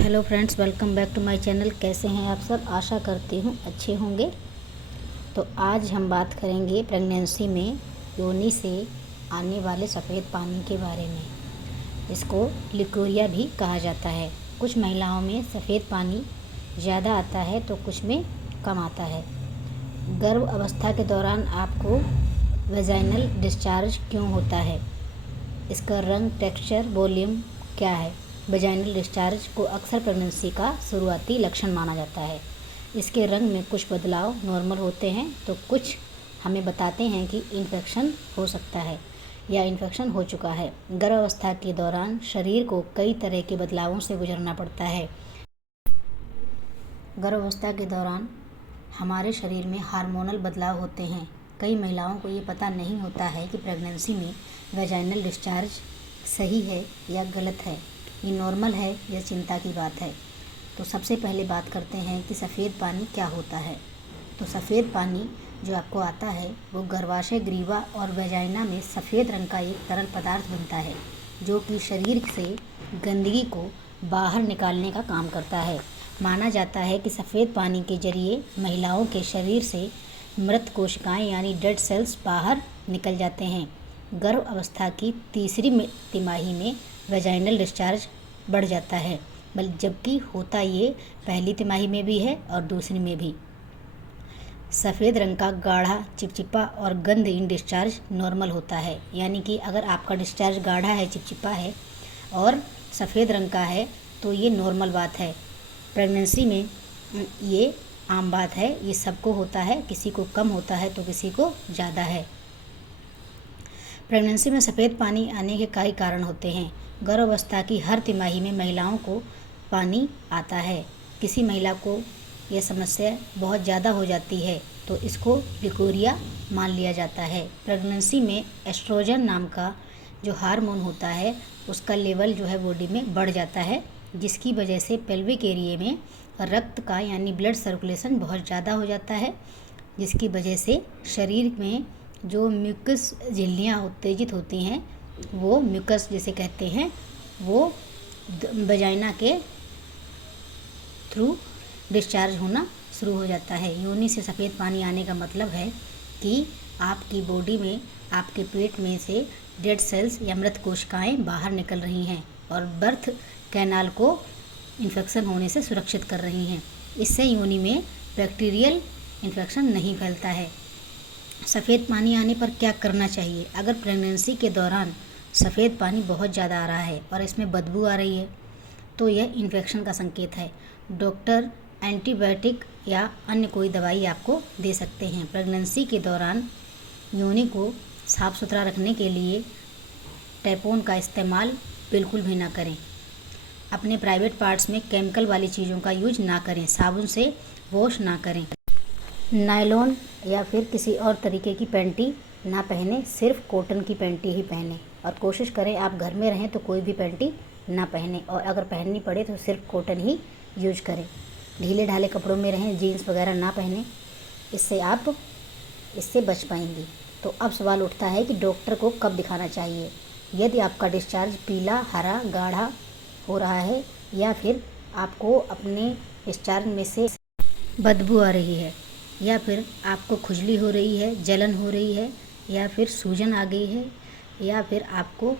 Hello friends, welcome back to my channel. कैसे हैं आप सब? आशा करती हूँ अच्छे होंगे। तो आज हम बात करेंगे प्रेगनेंसी में योनि से आने वाले सफ़ेद पानी के बारे में। इसको लिकोरिया भी कहा जाता है। कुछ महिलाओं में सफ़ेद पानी ज़्यादा आता है तो कुछ में कम आता है। गर्भ अवस्था के दौरान आपको वेजाइनल डिस्चार्ज क्यों होता है? इसका रंग, टेक्सचर, वॉल्यूम क्या है? वेजाइनल डिस्चार्ज को अक्सर प्रेगनेंसी का शुरुआती लक्षण माना जाता है। इसके रंग में कुछ बदलाव नॉर्मल होते हैं तो कुछ हमें बताते हैं कि इन्फेक्शन हो सकता है या इन्फेक्शन हो चुका है। गर्भावस्था के दौरान शरीर को कई तरह के बदलावों से गुजरना पड़ता है। गर्भावस्था के दौरान हमारे शरीर में हार्मोनल बदलाव होते हैं। कई महिलाओं को ये पता नहीं होता है कि प्रेगनेंसी में वेजाइनल डिस्चार्ज सही है या गलत है, ये नॉर्मल है या चिंता की बात है। तो सबसे पहले बात करते हैं कि सफ़ेद पानी क्या होता है। तो सफ़ेद पानी जो आपको आता है वो गर्भाशय, ग्रीवा और वेजाइना में सफ़ेद रंग का एक तरल पदार्थ बनता है जो कि शरीर से गंदगी को बाहर निकालने का काम करता है। माना जाता है कि सफ़ेद पानी के जरिए महिलाओं के शरीर से मृत कोशिकाएं यानी डेड सेल्स बाहर निकल जाते हैं। गर्भ अवस्था की तीसरी तिमाही में वेजाइनल डिस्चार्ज बढ़ जाता है, जबकि होता ये पहली तिमाही में भी है और दूसरी में भी। सफ़ेद रंग का गाढ़ा, चिपचिपा और गंधहीन डिस्चार्ज नॉर्मल होता है। यानी कि अगर आपका डिस्चार्ज गाढ़ा है, चिपचिपा है और सफ़ेद रंग का है तो ये नॉर्मल बात है। प्रेगनेंसी में ये आम बात है, ये सबको होता है। किसी को कम होता है तो किसी को ज़्यादा है। प्रेगनेंसी में सफ़ेद पानी आने के कई कारण होते हैं। गर्भावस्था की हर तिमाही में महिलाओं को पानी आता है। किसी महिला को यह समस्या बहुत ज़्यादा हो जाती है तो इसको लिकोरिया मान लिया जाता है। प्रेगनेंसी में एस्ट्रोजन नाम का जो हार्मोन होता है उसका लेवल जो है बॉडी में बढ़ जाता है, जिसकी वजह से पेल्विक एरिया में रक्त का यानी ब्लड सर्कुलेशन बहुत ज़्यादा हो जाता है, जिसकी वजह से शरीर में जो म्यूकस झिल्लियाँ उत्तेजित होती हैं, वो म्यूकस जिसे कहते हैं, वो वजाइना के थ्रू डिस्चार्ज होना शुरू हो जाता है। योनि से सफ़ेद पानी आने का मतलब है कि आपकी बॉडी में, आपके पेट में से डेड सेल्स या मृत कोशिकाएं बाहर निकल रही हैं और बर्थ कैनाल को इन्फेक्शन होने से सुरक्षित कर रही हैं। इससे योनि में बैक्टीरियल इन्फेक्शन नहीं फैलता है। सफ़ेद पानी आने पर क्या करना चाहिए? अगर प्रेगनेंसी के दौरान सफ़ेद पानी बहुत ज़्यादा आ रहा है और इसमें बदबू आ रही है तो यह इन्फेक्शन का संकेत है। डॉक्टर एंटीबायोटिक या अन्य कोई दवाई आपको दे सकते हैं। प्रेगनेंसी के दौरान योनि को साफ़ सुथरा रखने के लिए टैम्पून का इस्तेमाल बिल्कुल भी ना करें। अपने प्राइवेट पार्ट्स में केमिकल वाली चीज़ों का यूज ना करें। साबुन से वॉश ना करें। नायलॉन या फिर किसी और तरीके की पैंटी ना पहने, सिर्फ कॉटन की पैंटी ही पहने। और कोशिश करें आप घर में रहें तो कोई भी पैंटी ना पहने, और अगर पहननी पड़े तो सिर्फ कॉटन ही यूज करें। ढीले ढाले कपड़ों में रहें, जीन्स वगैरह ना पहने। इससे आप इससे बच पाएंगी। तो अब सवाल उठता है कि डॉक्टर को कब दिखाना चाहिए। यदि आपका डिस्चार्ज पीला, हरा, गाढ़ा हो रहा है या फिर आपको अपने डिस्चार्ज में से बदबू आ रही है या फिर आपको खुजली हो रही है, जलन हो रही है या फिर सूजन आ गई है या फिर आपको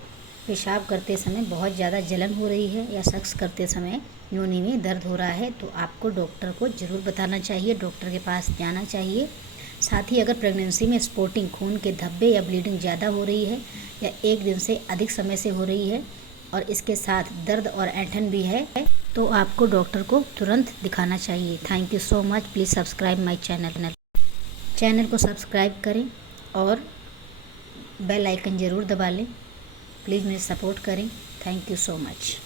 पेशाब करते समय बहुत ज़्यादा जलन हो रही है या सेक्स करते समय योनि में दर्द हो रहा है तो आपको डॉक्टर को ज़रूर बताना चाहिए, डॉक्टर के पास जाना चाहिए। साथ ही अगर प्रेगनेंसी में स्पॉटिंग, खून के धब्बे या ब्लीडिंग ज़्यादा हो रही है या एक दिन से अधिक समय से हो रही है और इसके साथ दर्द और ऐंठन भी है तो आपको डॉक्टर को तुरंत दिखाना चाहिए। Thank you so much. Please subscribe my channel को सब्सक्राइब करें और बेल आइकन ज़रूर दबा लें। प्लीज़ मेरे सपोर्ट करें। Thank you so much.